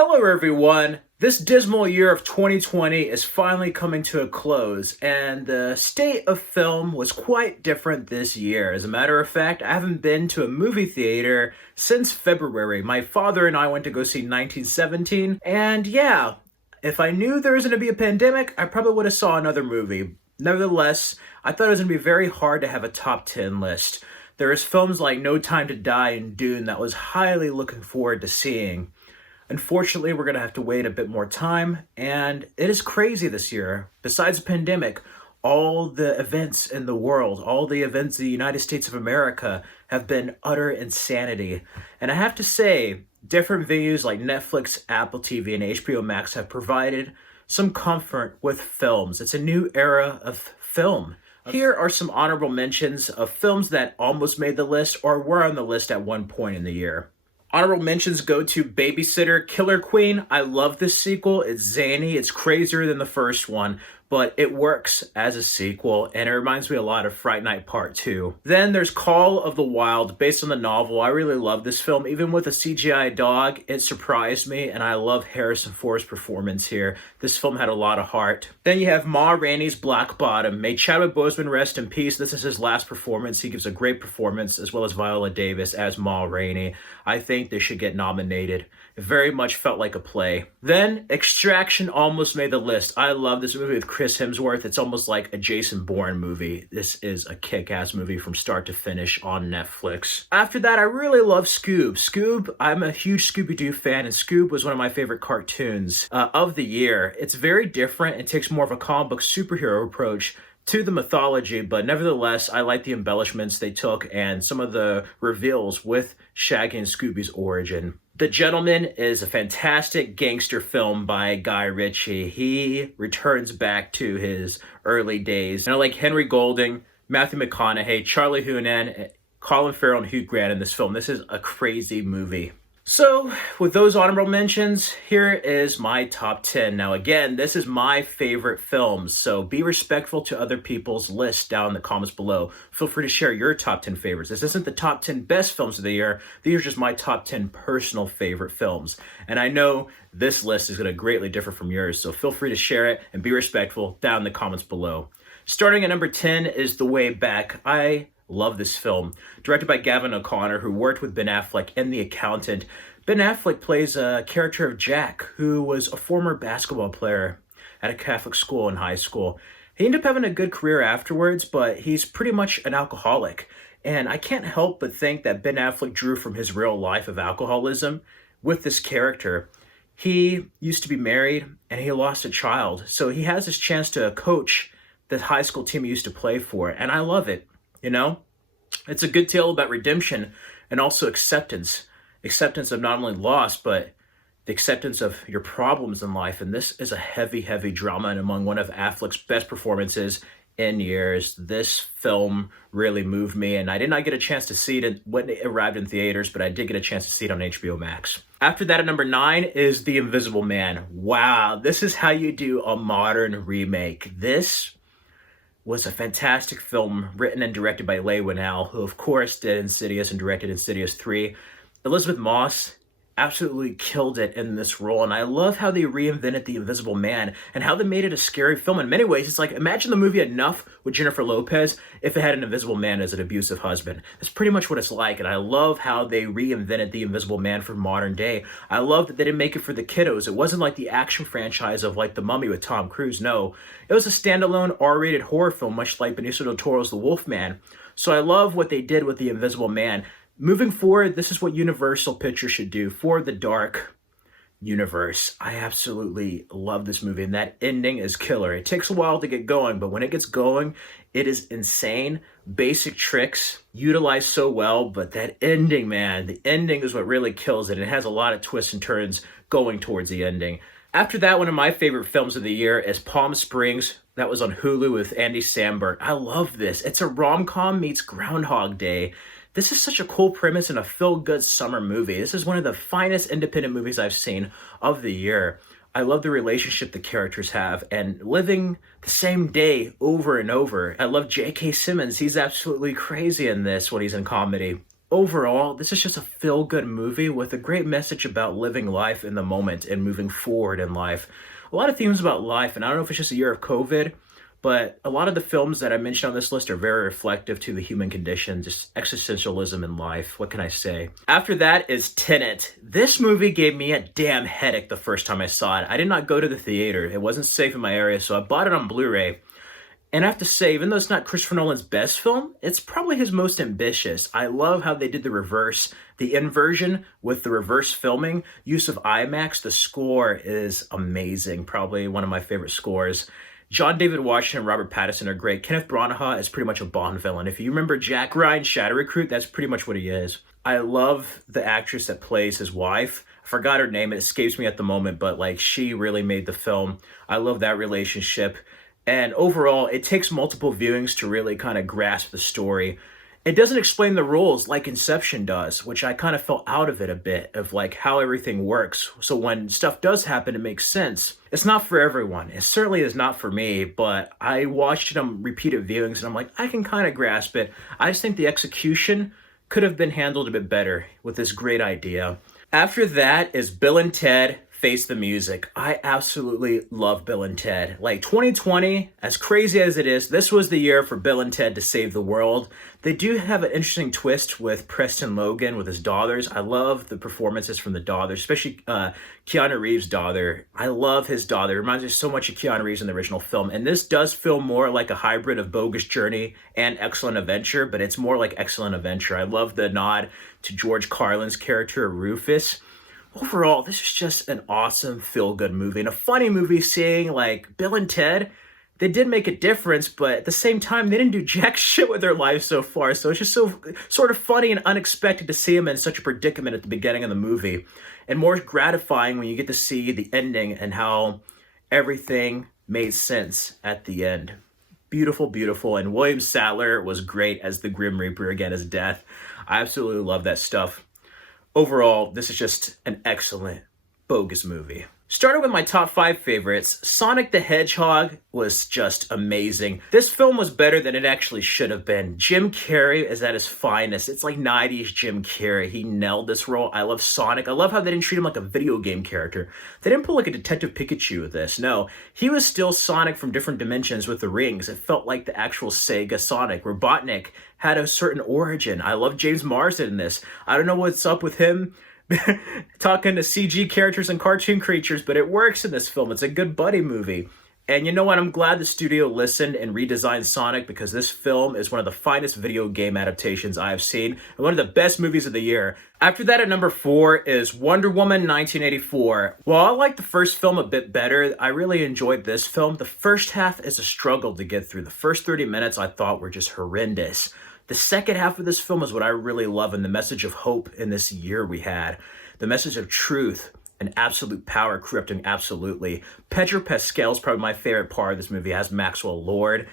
Hello everyone! This dismal year of 2020 is finally coming to a close, and the state of film was quite different this year. As a matter of fact, I haven't been to a movie theater since February. My father and I went to go see 1917, and yeah, if I knew there was going to be a pandemic, I probably would have saw another movie. Nevertheless, I thought it was going to be very hard to have a top 10 list. There's films like No Time to Die and Dune that I was highly looking forward to seeing. Unfortunately, we're going to have to wait a bit more time, and it is crazy this year. Besides the pandemic, all the events in the world, all the events in the United States of America have been utter insanity. And I have to say, different venues like Netflix, Apple TV, and HBO Max have provided some comfort with films. It's a new era of film. Here are some honorable mentions of films that almost made the list or were on the list at one point in the year. Honorable mentions go to Babysitter Killer Queen. I love this sequel. It's zany, it's crazier than the first one, but it works as a sequel, and it reminds me a lot of Fright Night Part 2. Then there's Call of the Wild, based on the novel. I really love this film. Even with a CGI dog, it surprised me, and I love Harrison Ford's performance here. This film had a lot of heart. Then you have Ma Rainey's Black Bottom. May Chadwick Boseman rest in peace. This is his last performance. He gives a great performance, as well as Viola Davis as Ma Rainey. I think they should get nominated. It very much felt like a play. Then Extraction almost made the list. I love this movie with Chris Hemsworth. It's almost like a Jason Bourne movie. This is a kick-ass movie from start to finish on Netflix. After that, I really love Scoob. Scoob, I'm a huge Scooby-Doo fan, and Scoob was one of my favorite cartoons of the year. It's very different. It takes more of a comic book superhero approach to the mythology, but nevertheless, I like the embellishments they took and some of the reveals with Shaggy and Scooby's origin. The Gentleman is a fantastic gangster film by Guy Ritchie. He returns back to his early days. And I like Henry Golding, Matthew McConaughey, Charlie Hunnam, Colin Farrell, and Hugh Grant in this film. This is a crazy movie. So, with those honorable mentions, here is my top 10. Now again, this is my favorite films, so be respectful to other people's lists down in the comments below. Feel free to share your top 10 favorites. This isn't the top 10 best films of the year. These are just my top 10 personal favorite films. And I know this list is going to greatly differ from yours, so feel free to share it and be respectful down in the comments below. Starting at number 10 is The Way Back. I love this film. Directed by Gavin O'Connor, who worked with Ben Affleck in The Accountant. Ben Affleck plays a character of Jack, who was a former basketball player at a Catholic school in high school. He ended up having a good career afterwards, but he's pretty much an alcoholic. And I can't help but think that Ben Affleck drew from his real life of alcoholism with this character. He used to be married, and he lost a child. So he has this chance to coach the high school team he used to play for, and I love it. You know, it's a good tale about redemption and also acceptance. Acceptance of not only loss, but the acceptance of your problems in life. And this is a heavy, heavy drama, and among one of Affleck's best performances in years. This film really moved me, and I did not get a chance to see it when it arrived in theaters, but I did get a chance to see it on HBO Max. After that, at number 9 is The Invisible Man. Wow, this is how you do a modern remake. This was a fantastic film written and directed by Leigh Whannell, who of course did Insidious and directed Insidious 3. Elizabeth Moss absolutely killed it in this role, and I love how they reinvented The Invisible Man and how they made it a scary film. In many ways, it's like, imagine the movie Enough with Jennifer Lopez if it had an invisible man as an abusive husband. That's pretty much what it's like, and I love how they reinvented The Invisible Man for modern day. I love that they didn't make it for the kiddos. It wasn't like the action franchise of like The Mummy with Tom Cruise. No, it was a standalone R-rated horror film, much like Benicio del Toro's The Wolfman. So I love what they did with The Invisible Man. Moving forward, this is what Universal Pictures should do for the dark universe. I absolutely love this movie, and that ending is killer. It takes a while to get going, but when it gets going, it is insane. Basic tricks utilized so well, but that ending, man, the ending is what really kills it. It has a lot of twists and turns going towards the ending. After that, one of my favorite films of the year is Palm Springs. That was on Hulu with Andy Samberg. I love this. It's a rom-com meets Groundhog Day. This is such a cool premise and a feel-good summer movie. This is one of the finest independent movies I've seen of the year. I love the relationship the characters have and living the same day over and over. I love J.K. Simmons. He's absolutely crazy in this when he's in comedy. Overall, this is just a feel-good movie with a great message about living life in the moment and moving forward in life. A lot of themes about life, and I don't know if it's just a year of COVID, but a lot of the films that I mentioned on this list are very reflective to the human condition, just existentialism in life. What can I say? After that is Tenet. This movie gave me a damn headache the first time I saw it. I did not go to the theater. It wasn't safe in my area, so I bought it on Blu-ray. And I have to say, even though it's not Christopher Nolan's best film, it's probably his most ambitious. I love how they did the inversion with the reverse filming, use of IMAX. The score is amazing, probably one of my favorite scores. John David Washington and Robert Pattinson are great. Kenneth Branagh is pretty much a Bond villain. If you remember Jack Ryan, Shadow Recruit, that's pretty much what he is. I love the actress that plays his wife. I forgot her name, it escapes me at the moment, but like she really made the film. I love that relationship. And overall, it takes multiple viewings to really kind of grasp the story. It doesn't explain the rules like Inception does, which I kind of felt out of it a bit, of like how everything works. So when stuff does happen, it makes sense. It's not for everyone. It certainly is not for me, but I watched it on repeated viewings and I'm like, I can kind of grasp it. I just think the execution could have been handled a bit better with this great idea. After that is Bill and Ted Face the Music. I absolutely love Bill and Ted. Like 2020, as crazy as it is, this was the year for Bill and Ted to save the world. They do have an interesting twist with Preston Logan with his daughters. I love the performances from the daughters, especially Keanu Reeves' daughter. I love his daughter. It reminds me so much of Keanu Reeves in the original film. And this does feel more like a hybrid of Bogus Journey and Excellent Adventure, but it's more like Excellent Adventure. I love the nod to George Carlin's character, Rufus. Overall, this is just an awesome feel-good movie and a funny movie seeing like Bill and Ted. They did make a difference, but at the same time, they didn't do jack shit with their lives so far. So it's just so sort of funny and unexpected to see them in such a predicament at the beginning of the movie. And more gratifying when you get to see the ending and how everything made sense at the end. Beautiful, beautiful. And William Sadler was great as the Grim Reaper again as Death. I absolutely love that stuff. Overall, this is just an excellent, bogus movie. Starting with my top 5 favorites, Sonic the Hedgehog was just amazing. This film was better than it actually should have been. Jim Carrey is at his finest. It's like 90s Jim Carrey. He nailed this role. I love Sonic. I love how they didn't treat him like a video game character. They didn't pull like a Detective Pikachu with this. No, he was still Sonic from different dimensions with the rings. It felt like the actual Sega Sonic. Robotnik had a certain origin. I love James Marsden in this. I don't know what's up with him talking to CG characters and cartoon creatures, but it works in this film. It's a good buddy movie. And you know what? I'm glad the studio listened and redesigned Sonic because this film is one of the finest video game adaptations I have seen and one of the best movies of the year. After that, at number 4 is Wonder Woman 1984. While I like the first film a bit better, I really enjoyed this film. The first half is a struggle to get through. The first 30 minutes I thought were just horrendous. The second half of this film is what I really love, and the message of hope in this year we had. The message of truth and absolute power corrupting absolutely. Pedro Pascal is probably my favorite part of this movie as Maxwell Lord.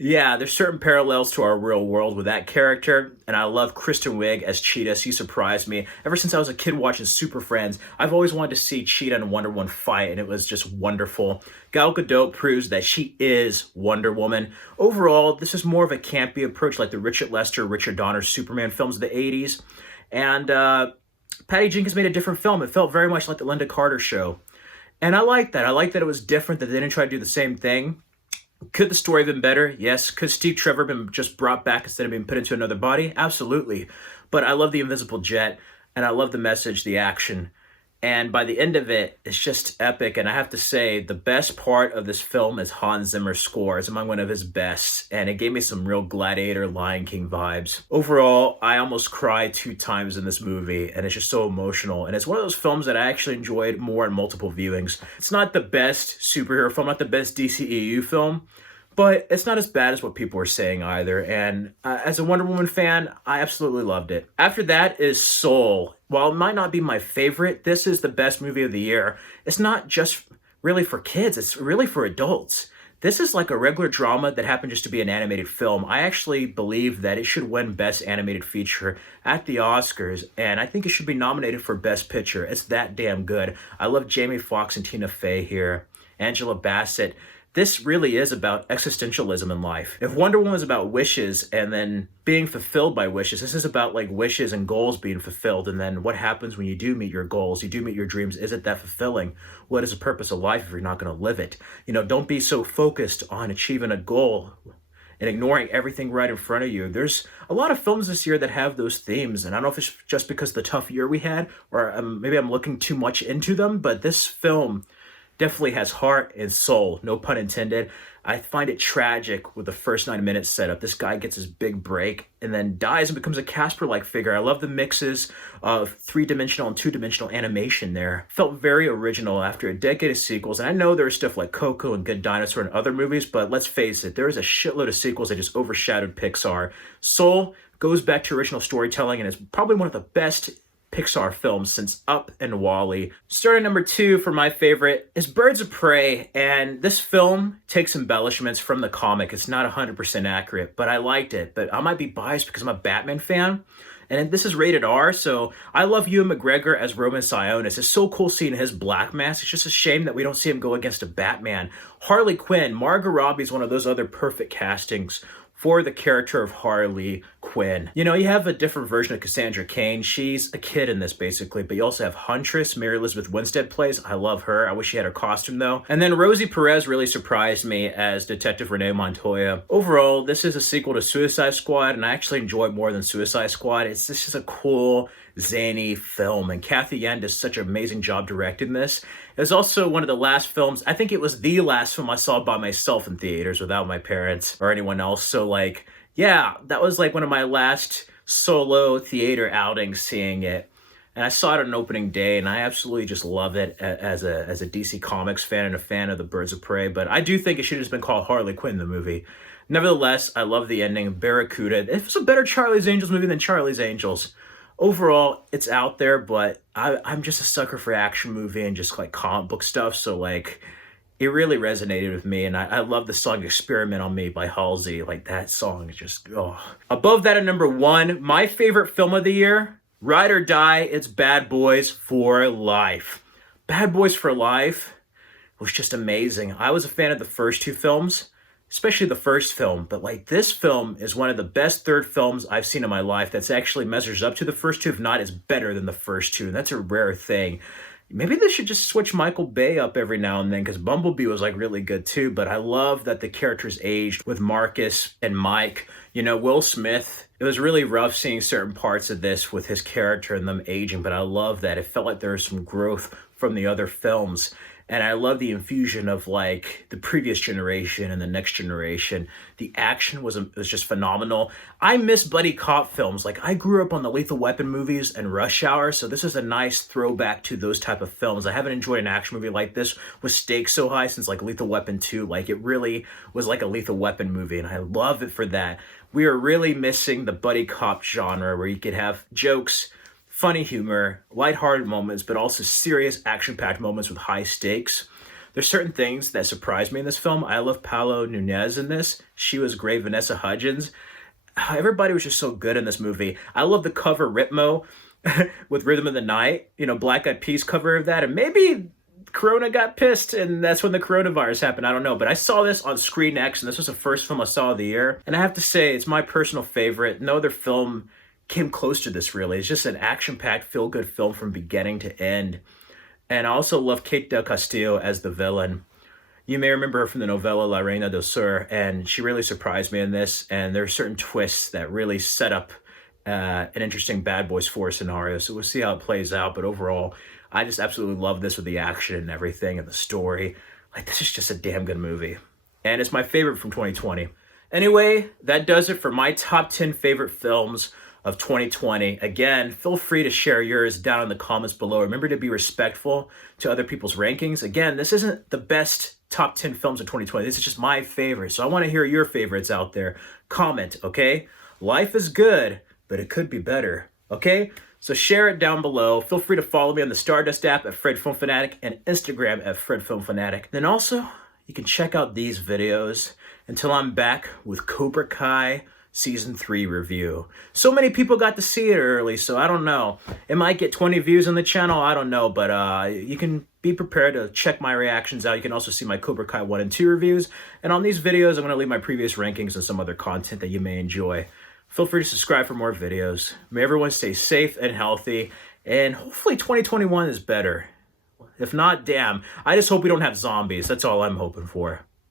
Yeah, there's certain parallels to our real world with that character, and I love Kristen Wiig as Cheetah. She surprised me. Ever since I was a kid watching Super Friends, I've always wanted to see Cheetah and Wonder Woman fight, and it was just wonderful. Gal Gadot proves that she is Wonder Woman. Overall, this is more of a campy approach like the Richard Lester, Richard Donner Superman films of the 80s, and Patty Jenkins made a different film. It felt very much like the Linda Carter Show, and I like that. I like that it was different, that they didn't try to do the same thing. Could the story have been better? Yes. Could Steve Trevor have been just brought back instead of being put into another body? Absolutely. But I love the invisible jet, and I love the message, the action. And by the end of it, it's just epic. And I have to say, the best part of this film is Hans Zimmer's score. It's among one of his best. And it gave me some real Gladiator, Lion King vibes. Overall, I almost cried 2 times in this movie. And it's just so emotional. And it's one of those films that I actually enjoyed more in multiple viewings. It's not the best superhero film, not the best DCEU film, but it's not as bad as what people were saying either. And as a Wonder Woman fan, I absolutely loved it. After that is Soul. While it might not be my favorite, this is the best movie of the year. It's not just really for kids, it's really for adults. This is like a regular drama that happened just to be an animated film. I actually believe that it should win Best Animated Feature at the Oscars, and I think it should be nominated for Best Picture. It's that damn good. I love Jamie Foxx and Tina Fey here. Angela Bassett. this really is about existentialism in life. If Wonder Woman was about wishes and then being fulfilled by wishes, this is about like wishes and goals being fulfilled. And then what happens when you do meet your goals, you do meet your dreams? Is it that fulfilling? What is the purpose of life if you're not going to live it? Don't be so focused on achieving a goal and ignoring everything right in front of you. There's a lot of films this year that have those themes, and I don't know if it's just because of the tough year we had, or maybe I'm looking too much into them, but this film definitely has heart and soul, no pun intended. I find it tragic with the first 9 minutes setup. This guy gets his big break and then dies and becomes a Casper-like figure. I love the mixes of three-dimensional and two-dimensional animation there. Felt very original after a decade of sequels. And I know there's stuff like Coco and Good Dinosaur and other movies, but let's face it, there is a shitload of sequels that just overshadowed Pixar. Soul goes back to original storytelling and is probably one of the best Pixar films since Up and WALL-E. Starting number 2 for my favorite is Birds of Prey, and this film takes embellishments from the comic. It's not 100% accurate, but I liked it. But I might be biased because I'm a Batman fan, and this is rated R, so I love Ewan McGregor as Roman Sionis. It's so cool seeing his black mask. It's just a shame that we don't see him go against a Batman. Harley Quinn, Margot Robbie is one of those other perfect castings for the character of Harley Quinn. You have a different version of Cassandra Cain. She's a kid in this, basically, but you also have Huntress, Mary Elizabeth Winstead plays. I love her. I wish she had her costume, though. And then Rosie Perez really surprised me as Detective Renee Montoya. Overall, this is a sequel to Suicide Squad, and I actually enjoy it more than Suicide Squad. This is a cool, zany film, and Kathy Yan does such an amazing job directing this. It was also one of the last films, I think it was the last film I saw by myself in theaters without my parents or anyone else. So yeah, that was one of my last solo theater outings seeing it. And I saw it on opening day, and I absolutely just love it as a DC Comics fan and a fan of the Birds of Prey. But I do think it should have just been called Harley Quinn, the movie. Nevertheless, I love the ending. Barracuda. It was a better Charlie's Angels movie than Charlie's Angels. Overall, it's out there, but I'm just a sucker for action movie and just comic book stuff. So it really resonated with me, and I love the song Experiment on Me by Halsey. That song is just, oh. Above that at number 1, my favorite film of the year, Ride or Die, it's Bad Boys for Life. Bad Boys for Life was just amazing. I was a fan of the first 2 films, especially the first film, but this film is one of the best third films I've seen in my life that's actually measures up to the first 2. If not, it's better than the first 2, and that's a rare thing. Maybe they should just switch Michael Bay up every now and then, because Bumblebee was really good too, but I love that the characters aged with Marcus and Mike. Will Smith, it was really rough seeing certain parts of this with his character and them aging, but I love that. It felt like there was some growth from the other films. And I love the infusion of the previous generation and the next generation. The action was just phenomenal. I miss buddy cop films. I grew up on the Lethal Weapon movies and Rush Hour, so this is a nice throwback to those type of films. I haven't enjoyed an action movie like this with stakes so high since Lethal Weapon 2. It really was a Lethal Weapon movie, and I love it for that. We are really missing the buddy cop genre where you could have jokes, funny humor, lighthearted moments, but also serious action-packed moments with high stakes. There's certain things that surprised me in this film. I love Paolo Nunez in this. She was great. Vanessa Hudgens. Everybody was just so good in this movie. I love the cover Ritmo with Rhythm of the Night. Black Eyed Peas cover of that. And maybe Corona got pissed and that's when the coronavirus happened. I don't know. But I saw this on Screen X, and this was the first film I saw of the year. And I have to say, it's my personal favorite. No other film came close to this, really. It's just an action-packed, feel-good film from beginning to end. And I also love Kate Del Castillo as the villain. You may remember her from the novella La Reina del Sur, and she really surprised me in this. And there are certain twists that really set up an interesting Bad Boys 4 scenario. So we'll see how it plays out. But overall, I just absolutely love this with the action and everything and the story. This is just a damn good movie. And it's my favorite from 2020. Anyway, that does it for my top 10 favorite films of 2020. Again, feel free to share yours down in the comments below. Remember to be respectful to other people's rankings. Again, this isn't the best top 10 films of 2020. This is just my favorite. So I want to hear your favorites out there. Comment, okay? Life is good, but it could be better, okay? So share it down below. Feel free to follow me on the Stardust app at Fred Film Fanatic and Instagram at Fred Film Fanatic. Then also, you can check out these videos until I'm back with Cobra Kai Season 3 review. So many people got to see it early, so I don't know. It might get 20 views on the channel, I don't know, but you can be prepared to check my reactions out. You can also see my Cobra Kai 1 and 2 reviews. And on these videos, I'm going to leave my previous rankings and some other content that you may enjoy. Feel free to subscribe for more videos. May everyone stay safe and healthy. And hopefully 2021 is better. If not, damn. I just hope we don't have zombies. That's all I'm hoping for.